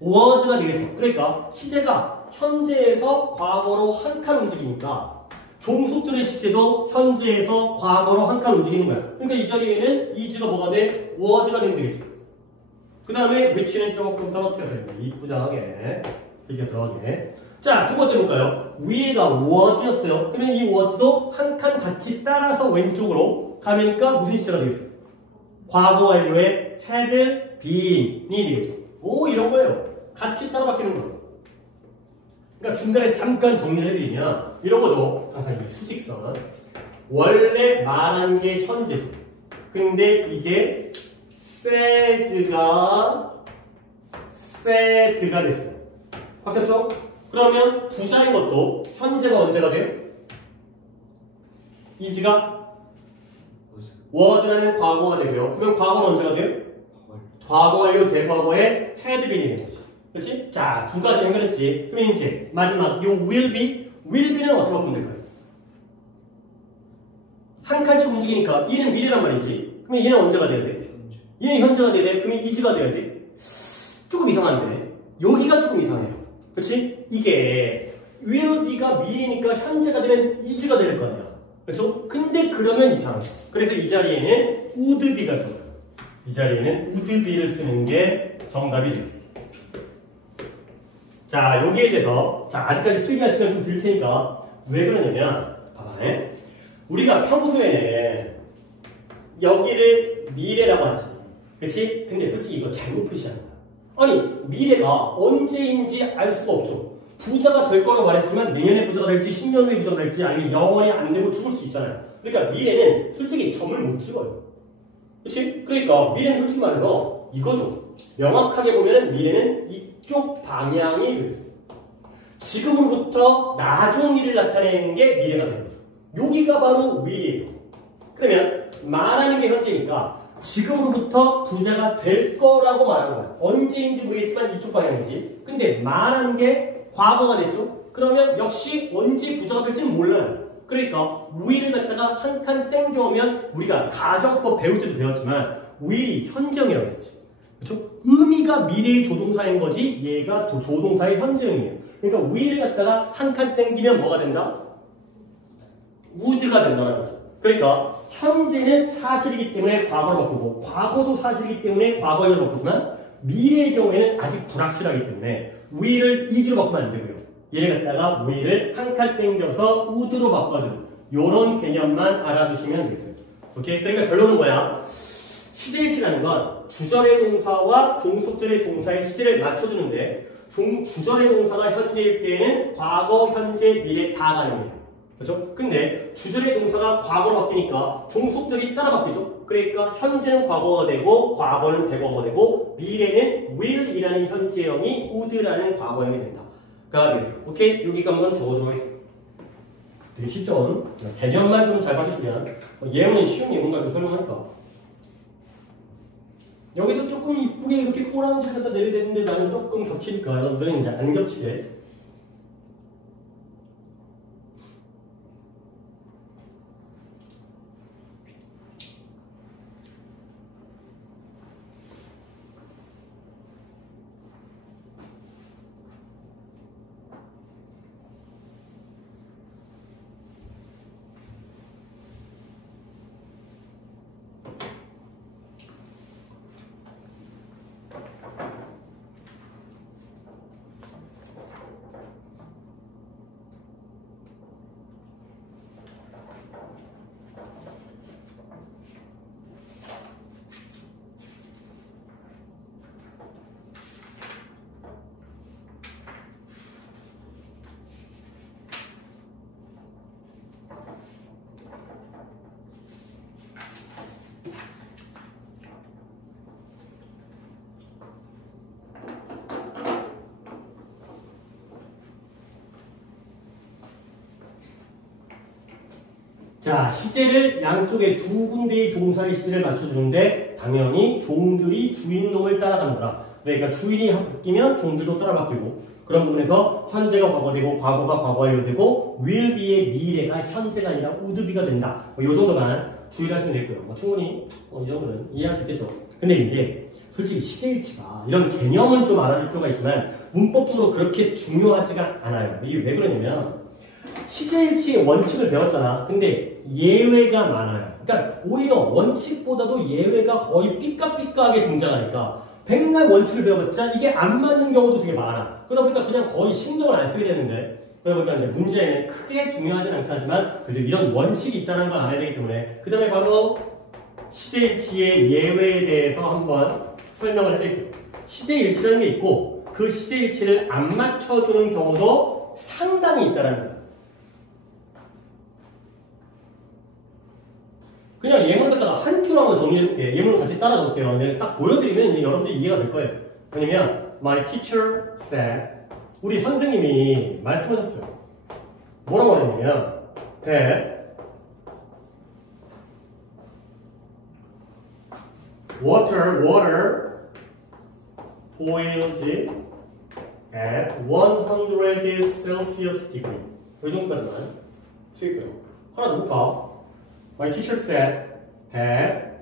was가 되겠죠. 그러니까 시제가 현재에서 과거로 한 칸 움직이니까 종속절의 시제도 현재에서 과거로 한 칸 움직이는 거야. 그러니까 이 자리에는 is가 뭐가 돼? was가 되면 되겠죠. 그 다음에 reach는 조금 떨어뜨려서 이쁘장하게 이렇게 들어가게. 자, 두 번째 볼까요? 위에가 was였어요. 그러면 이 was도 한 칸 같이 따라서 왼쪽으로 가면니까 무슨 시제가 되겠어요? 과거 완료의 had been이 되겠죠. 오, 이런 거예요. 같이 따라 바뀌는 거예요. 그러니까 중간에 잠깐 정리를 해드리면 이런 거죠. 항상 이 수직선. 원래 말한 게 현재죠. 근데 이게 said가 됐어요. 바뀌었죠? 그러면 부자인 것도 현재가 언제가 돼요? is가 was라는 과거가 되고요. 그럼 과거는 언제가 돼요? 과거 완료 대과거의 had been이 되는 거지. 그렇지? 자, 두 가지 연결했지. 그럼 이제 마지막 요 will be는 어떻게 바꾸면 될까요? 한 칸씩 움직이니까 얘는 미래란 말이지. 그러면 얘는 언제가 돼야 돼? 얘는 현재가 돼야 돼. 그러면 is가 돼야 돼. 조금 이상한데 여기가 조금 이상해요. 그렇지? 이게 will be가 미래니까 현재가 되면 is가 될 거 아니야. 그렇죠? 근데 그러면 이상해. 그래서 이 자리에는 would be가 들어요. 이 자리에는 would be를 쓰는 게 정답이 되겠습니다. 자, 여기에 대해서 자 아직까지 풀이할 시간 좀 들 테니까 왜 그러냐면 봐봐. 우리가 평소에는 여기를 미래라고 하지. 그치? 근데 솔직히 이거 잘못 표시하는 거야. 아니, 미래가 언제인지 알 수가 없죠. 부자가 될 거라고 말했지만 내년에 부자가 될지 10년 후에 부자가 될지 아니면 영원히 안 되고 죽을 수 있잖아요. 그러니까 미래는 솔직히 점을 못 찍어요. 그치? 그러니까 미래는 솔직히 말해서 이거죠. 명확하게 보면은 미래는 이쪽 방향이 되겠어요. 지금으로부터 나중 일을 나타내는 게 미래가 되는 거죠. 여기가 바로 will이에요. 그러면 말하는 게 현재니까 지금으로부터 부자가 될 거라고 말하는 거야. 언제인지 모르겠지만 이쪽 방향이지. 근데 말하는 게 과거가 됐죠. 그러면 역시 언제 부자가 될지는 몰라요. 그러니까 will을 갖다가 한 칸 땡겨오면 우리가 가정법 배울 때도 배웠지만 will이 현재형이라고 했지. 그렇죠? 의미가 미래의 조동사인 거지 얘가 조동사의 현재형이에요. 그러니까 will을 갖다가 한 칸 땡기면 뭐가 된다? would가 된다는 거죠. 그러니까 현재는 사실이기 때문에 과거를 바꾸고 과거도 사실이기 때문에 과거를 바꾸지만 미래의 경우에는 아직 불확실하기 때문에 will을 is로 바꾸면 안 되고요. 얘를 갖다가 will을 한 칸 땡겨서 would로 바꿔주는 이런 개념만 알아두시면 되겠어요. 오케이? 그러니까 결론은 뭐야? 시제일치라는 건 주절의 동사와 종속절의 동사의 시제를 맞춰주는데 주절의 동사가 현재일 때에는 과거, 현재, 미래 다 가능해요. 그렇죠? 근데 주절의 동사가 과거로 바뀌니까 종속절이 따라 바뀌죠. 그러니까 현재는 과거가 되고 과거는 대과거가 되고 미래는 will이라는 현재형이 would라는 과거형이 된다. 가 되겠어요. 오케이? 여기가 한번 적어두도록 하겠습니다. 되게 쉽죠? 개념만 좀 잘 봐주시면 예문은 쉬운 예문가 좀 설명하니까 여기도 조금 이쁘게 이렇게 호랑지를 갖다 내려야 되는데 나는 조금 겹치니까 여러분들은 이제 안 겹치게 자, 시제를 양쪽에 두 군데의 동사의 시제를 맞춰주는데 당연히 종들이 주인놈을 따라가는 거라. 그러니까 주인이 바뀌면 종들도 따라 바뀌고 그런 부분에서 현재가 과거되고 과거가 과거완료되고 will be의 미래가 현재가 아니라 would be가 된다. 이 정도만 주의하시면 되고요. 충분히 이 정도는 이해할 수 있겠죠. 근데 이제 솔직히 시제일치가 이런 개념은 좀 알아둘 필요가 있지만 문법적으로 그렇게 중요하지가 않아요. 이게 왜 그러냐면 시제일치의 원칙을 배웠잖아. 근데 예외가 많아요. 그러니까 오히려 원칙보다도 예외가 거의 삐까삐까하게 등장하니까 백날 원칙을 배워봤자 이게 안 맞는 경우도 되게 많아. 그러다 보니까 그냥 거의 신경을 안 쓰게 되는데 그러다 보니까 이제 문제는 크게 중요하진 않긴 하지만 그래도 이런 원칙이 있다는 걸 알아야 되기 때문에 그 다음에 바로 시제일치의 예외에 대해서 한번 설명을 해드릴게요. 시제일치라는 게 있고 그 시제일치를 안 맞춰주는 경우도 상당히 있다는 거예요. 그냥 예문 갖다가 한 큐로 한번 정리해볼게요. 예문을 같이 따라 적을게요. 내가 딱 보여드리면 이제 여러분들이 이해가 될 거예요. 왜냐면 My teacher said 우리 선생님이 말씀하셨어요. 뭐라고 말했냐면 that water boils at 100 Celsius degree. 이 정도까지만 쓰일게요. 하나 더 볼까? My teacher said that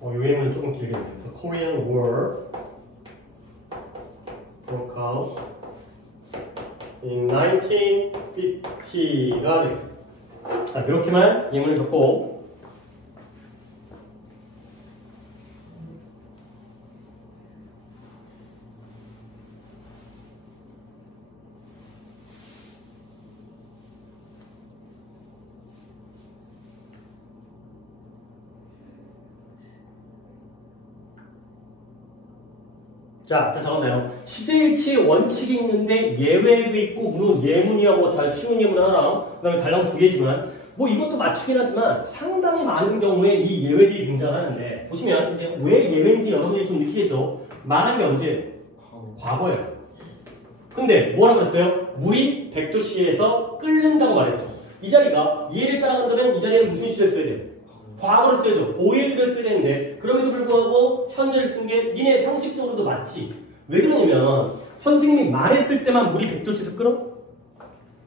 이 예문은 조금 길게 The Korean War broke out in 1950가 되겠습니다. 자, 이렇게만 예문을 적고 자, 잠깐만요. 시제일치의 원칙이 있는데 예외도 있고 물론 예문이야 뭐 다 쉬운 예문 하나랑 그다음에 달랑 두 개지만 뭐 이것도 맞추긴 하지만 상당히 많은 경우에 이 예외들이 등장하는데 보시면 이제 왜 예외인지 여러분들이 좀 느끼겠죠. 말한 게 언제? 과거예요. 근데 뭐라고 그랬어요? 물이 100도씨에서 끓는다고 말했죠. 이 자리가 얘를 따라간다면 이 자리에는 무슨 시를 써야 돼요? 과거를 써야죠. 보일드를 써야 되는데 그럼에도 불구하고 현재를 쓴 게 니네 상식적으로도 맞지. 왜 그러냐면 선생님이 말했을 때만 물이 100도씨에서 끓어?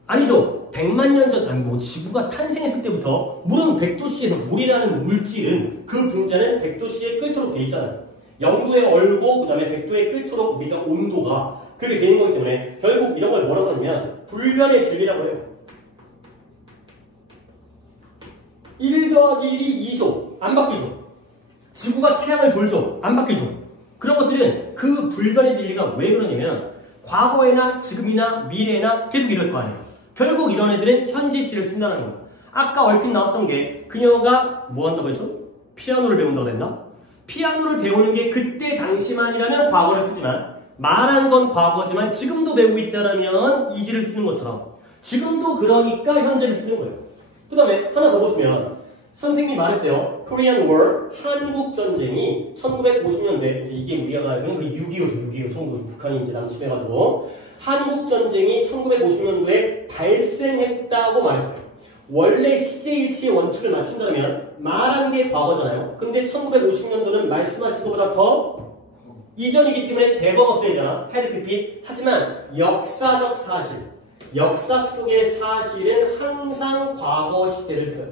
아니죠. 100만 년 전, 아니 뭐 지구가 탄생했을 때부터 물은 100도씨에서 물이라는 물질은 그 분자는 100도씨에 끓도록 돼 있잖아요. 0도에 얼고 그 다음에 100도에 끓도록 우리가 온도가 그렇게 되는 거기 때문에 결국 이런 걸 뭐라고 하냐면 불변의 진리라고 해요. 1 더하기 1이 2죠. 안 바뀌죠. 지구가 태양을 돌죠. 안 바뀌죠. 그런 것들은 그 불변의 진리가 왜 그러냐면 과거에나 지금이나 미래나 계속 이럴 거 아니에요. 결국 이런 애들은 현재 시를 쓴다는 거예요. 아까 얼핏 나왔던 게 그녀가 뭐 한다고 했죠? 피아노를 배운다고 했나? 피아노를 배우는 게 그때 당시만이라면 과거를 쓰지만 말한 건 과거지만 지금도 배우고 있다라면 이지를 쓰는 것처럼 지금도 그러니까 현재를 쓰는 거예요. 그 다음에 하나 더 보시면 선생님이 말했어요. Korean War, 한국전쟁이 1950년대 이게 우리가 알고 있는 그 6.25죠. 6.25 1950 북한이 이제 남침해가지고 한국전쟁이 1950년도에 발생했다고 말했어요. 원래 시제일치의 원칙을 맞춘다면 말한 게 과거잖아요. 근데 1950년도는 말씀하신 것보다 더 이전이기 때문에 대거가 써야잖아. had PP. 하지만 역사적 사실 역사 속의 사실은 항상 과거 시제를 써요.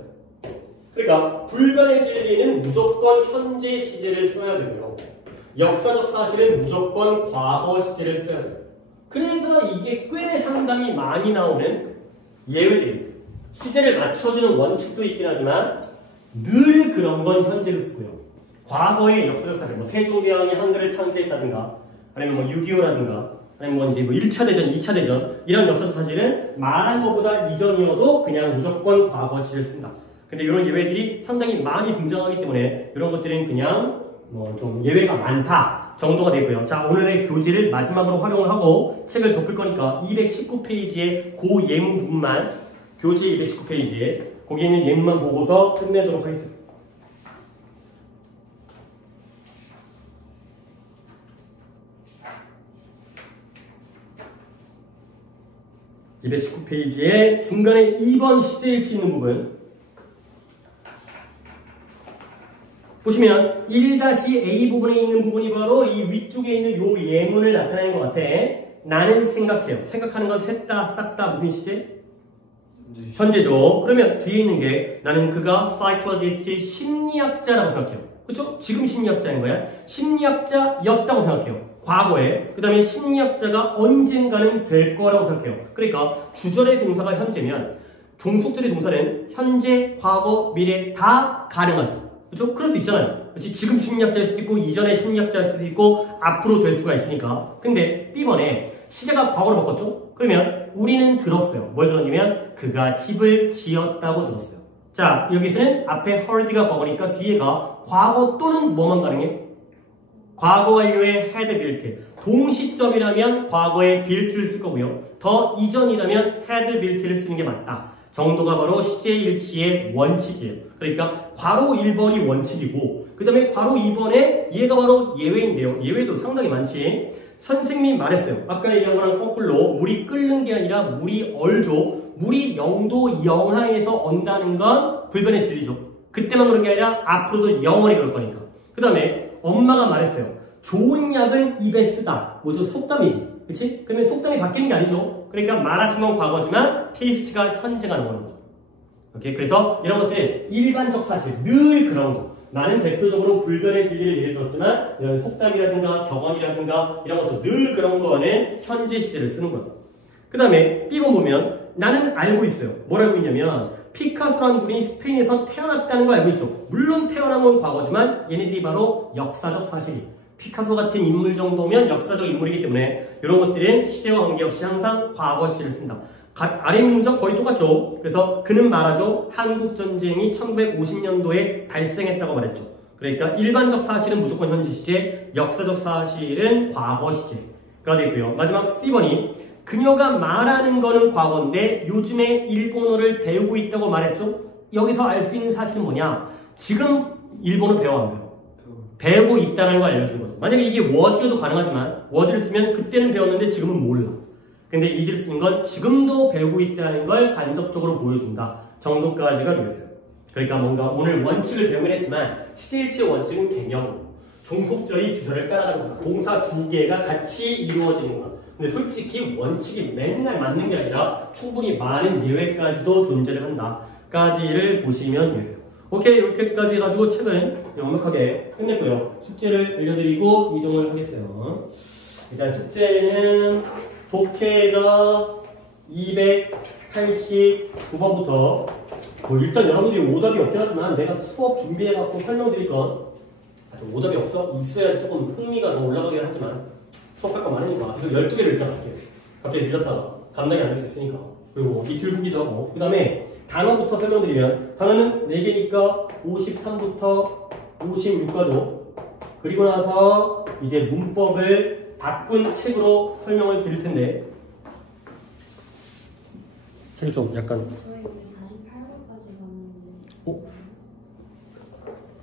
그러니까 불변의 진리는 무조건 현재 시제를 써야 되고요. 역사적 사실은 무조건 과거 시제를 써야 돼요. 그래서 이게 꽤 상당히 많이 나오는 예외들입니다. 시제를 맞춰주는 원칙도 있긴 하지만 늘 그런 건 현재를 쓰고요. 과거의 역사적 사실, 뭐 세종대왕이 한글을 창제했다든가 아니면 뭐 6.25라든가 아니면 뭐 이제 뭐 1차 대전, 2차 대전 이런 역사적 사실은 말한 것보다 이전이어도 그냥 무조건 과거 시를 쓴다. 근데 이런 예외들이 상당히 많이 등장하기 때문에 이런 것들은 그냥 뭐 좀 예외가 많다 정도가 되고요. 자, 오늘의 교재를 마지막으로 활용을 하고 책을 덮을 거니까 219페이지의 그 예문 부분만 교재 219페이지에 거기 있는 예문만 보고서 끝내도록 하겠습니다. 219페이지에 중간에 2번 시제일치 있는 부분 보시면 1-A 부분에 있는 부분이 바로 이 위쪽에 있는 요 예문을 나타내는 것 같아. 나는 생각해요. 생각하는 건 셋 다, 싹 다 무슨 시제? 현재죠. 그러면 뒤에 있는 게 나는 그가 psychologist, 심리학자라고 생각해요. 그렇죠? 지금 심리학자인 거야. 심리학자였다고 생각해요. 과거에. 그 다음에 심리학자가 언젠가는 될 거라고 생각해요. 그러니까 주절의 동사가 현재면 종속절의 동사는 현재, 과거, 미래 다 가능하죠. 그렇죠? 그럴 수 있잖아요. 그렇지? 지금 심리학자일 수도 있고 이전에 심리학자일 수도 있고 앞으로 될 수가 있으니까. 근데 B번에 시제가 과거로 바꿨죠? 그러면 우리는 들었어요. 뭘 들었냐면 그가 집을 지었다고 들었어요. 자, 여기서는 앞에 heard가 과거니까 뒤에가 과거 또는 뭐만 가능해? 과거 완료의 had built. 동시점이라면 과거에 built를 쓸 거고요. 더 이전이라면 had built를 쓰는 게 맞다. 정도가 바로 시제일치의 원칙이에요. 그러니까 괄호 1번이 원칙이고 그 다음에 괄호 2번에 얘가 바로 예외인데요. 예외도 상당히 많지. 선생님이 말했어요. 아까 얘기한 거랑 거꾸로 물이 끓는 게 아니라 물이 얼죠. 물이 0도 영하에서 언다는 건 불변의 진리죠. 그때만 그런 게 아니라 앞으로도 영원히 그럴 거니까. 그 다음에 엄마가 말했어요. 좋은 약은 입에 쓰다. 뭐죠? 속담이지. 그치? 그러면 속담이 바뀌는 게 아니죠. 그러니까 말하신 건 과거지만 테이스트가 현재가 나오는 거죠. 오케이? 그래서 이런 것들은 일반적 사실, 늘 그런 거. 나는 대표적으로 불변의 진리를 예를 들었지만 이런 속담이라든가 격언이라든가 이런 것도 늘 그런 거는 현재 시제를 쓰는 거야. 그 다음에 B번 보면 나는 알고 있어요. 뭘 알고 있냐면 피카소라는 분이 스페인에서 태어났다는 걸 알고 있죠. 물론 태어난 건 과거지만 얘네들이 바로 역사적 사실이에요. 피카소 같은 인물 정도면 역사적 인물이기 때문에 이런 것들은 시제와 관계없이 항상 과거 시제를 쓴다. 아래 문장 거의 똑같죠. 그래서 그는 말하죠. 한국전쟁이 1950년도에 발생했다고 말했죠. 그러니까 일반적 사실은 무조건 현재 시제, 역사적 사실은 과거 시제가 되고요. 마지막 C번이 그녀가 말하는 거는 과거인데 요즘에 일본어를 배우고 있다고 말했죠. 여기서 알 수 있는 사실은 뭐냐? 지금 일본어 배워 안 배워? 배우고 있다는 걸 알려주는 거죠. 만약에 이게 was여도 가능하지만 was를 쓰면 그때는 배웠는데 지금은 몰라. 근데 is를 쓰는 건 지금도 배우고 있다는 걸 간접적으로 보여준다 정도까지가 되겠어요. 그러니까 뭔가 오늘 원칙을 배우긴 했지만 시제일치의 원칙은 개념으로 종속절이 주절을 따라가는 거야. 동사 두 개가 같이 이루어지는 거야. 근데 솔직히 원칙이 맨날 맞는 게 아니라 충분히 많은 예외까지도 존재를 한다까지를 보시면 되겠어요. 오케이, 이렇게까지 해가지고 책은 완벽하게 끝냈고요. 숙제를 알려드리고 이동을 하겠어요. 일단 숙제는 독해가 289번부터 일단 여러분들이 오답이 없긴 하지만 내가 수업 준비해갖고 설명드릴 건 오답이 있어야 조금 흥미가 더 올라가긴 하지만 수업할 거 많으니까 그래서 12개를 일단 할게요. 갑자기 늦었다가 감당이 안 될 수 있으니까. 그리고 이틀 후기도 하고 그 다음에 단어부터 설명드리면 단어는 4개니까 53부터 56까지 그리고 나서 이제 문법을 바꾼 책으로 설명을 드릴 텐데 책이 좀 약간 저희 우리 48번까지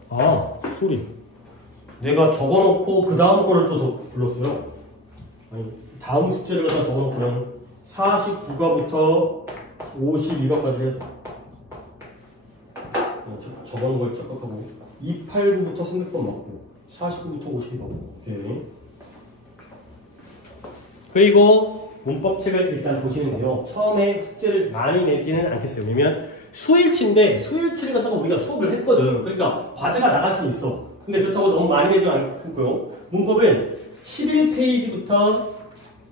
갔는데. 소리 내가 적어놓고 그 다음 거를 또 불렀어요. 아니 다음 숙제를 갖다 적어놓으면 49가부터 52가까지 해야죠. 적어놓은 걸 착각하고 289부터 300번 맞고 49부터 52번 오케이. 그리고 문법책을 일단 보시는데요. 처음에 숙제를 많이 내지는 않겠어요. 왜냐면 수일치인데 수일치를 갖다가 우리가 수업을 했거든. 그러니까 과제가 나갈 수는 있어. 근데 그렇다고 너무 많이 내지 않고요. 문법은 11페이지부터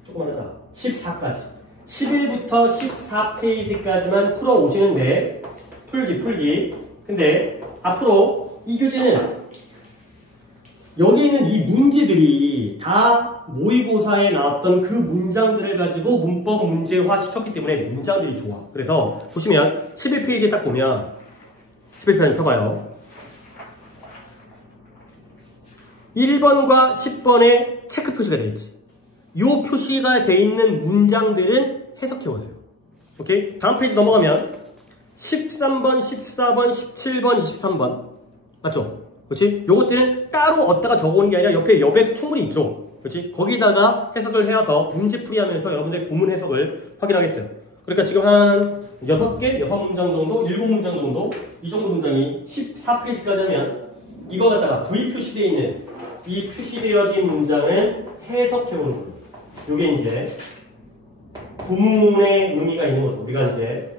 조금만 하자. 14까지. 11부터 14페이지까지만 풀어오시는데 풀기. 근데 앞으로 이 교재는 여기 있는 이 문제들이 다 모의고사에 나왔던 그 문장들을 가지고 문법 문제화 시켰기 때문에 문장들이 좋아. 그래서 보시면 11페이지에 딱 보면 11페이지 펴봐요. 1번과 10번에 체크 표시가 되어 있지. 이 표시가 되어 있는 문장들은 해석해 보세요. 오케이? 다음 페이지 넘어가면 13번, 14번, 17번, 23번 맞죠? 그렇지? 요것들은 따로 얻다가 적어오는 게 아니라 옆에 여백 충분히 있죠. 그렇지? 거기다가 해석을 해와서 문제풀이 하면서 여러분들 구문 해석을 확인하겠어요. 그러니까 지금 한 6개, 6문장 정도, 7문장 정도, 이 정도 문장이 14페이지까지 하면 이거 갖다가 V 표시되어 있는 이 표시되어진 문장을 해석해보는 거예요. 요게 이제 구문의 의미가 있는 거죠. 우리가 이제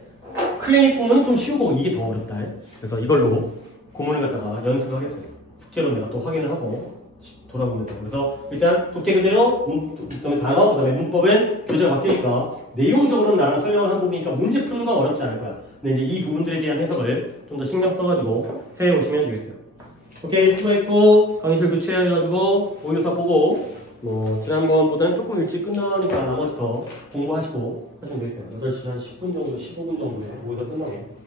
클리닉 구문은 좀 쉬우고 이게 더 어렵다. 그래서 이걸로 구문을 갖다가 연습을 하겠어요. 숙제로 내가 또 확인을 하고 돌아보면서. 그래서 일단 독해 그대로, 그다음에 단어, 그다음에 문법은 교재가 바뀌니까 내용적으로는 나랑 설명을 한 부분이니까 문제 푸는 건 어렵지 않을 거야. 근데 이제 이 부분들에 대한 해석을 좀 더 신경 써가지고 해오시면 되겠어요. 오케이, 수고했고 강의실 교체해가지고 모의고사 보고 지난번보다는 조금 일찍 끝나니까 나머지 더 공부하시고 하시면 되겠어요. 8시 한 10분 정도, 15분 정도에 모의고사 끝나고.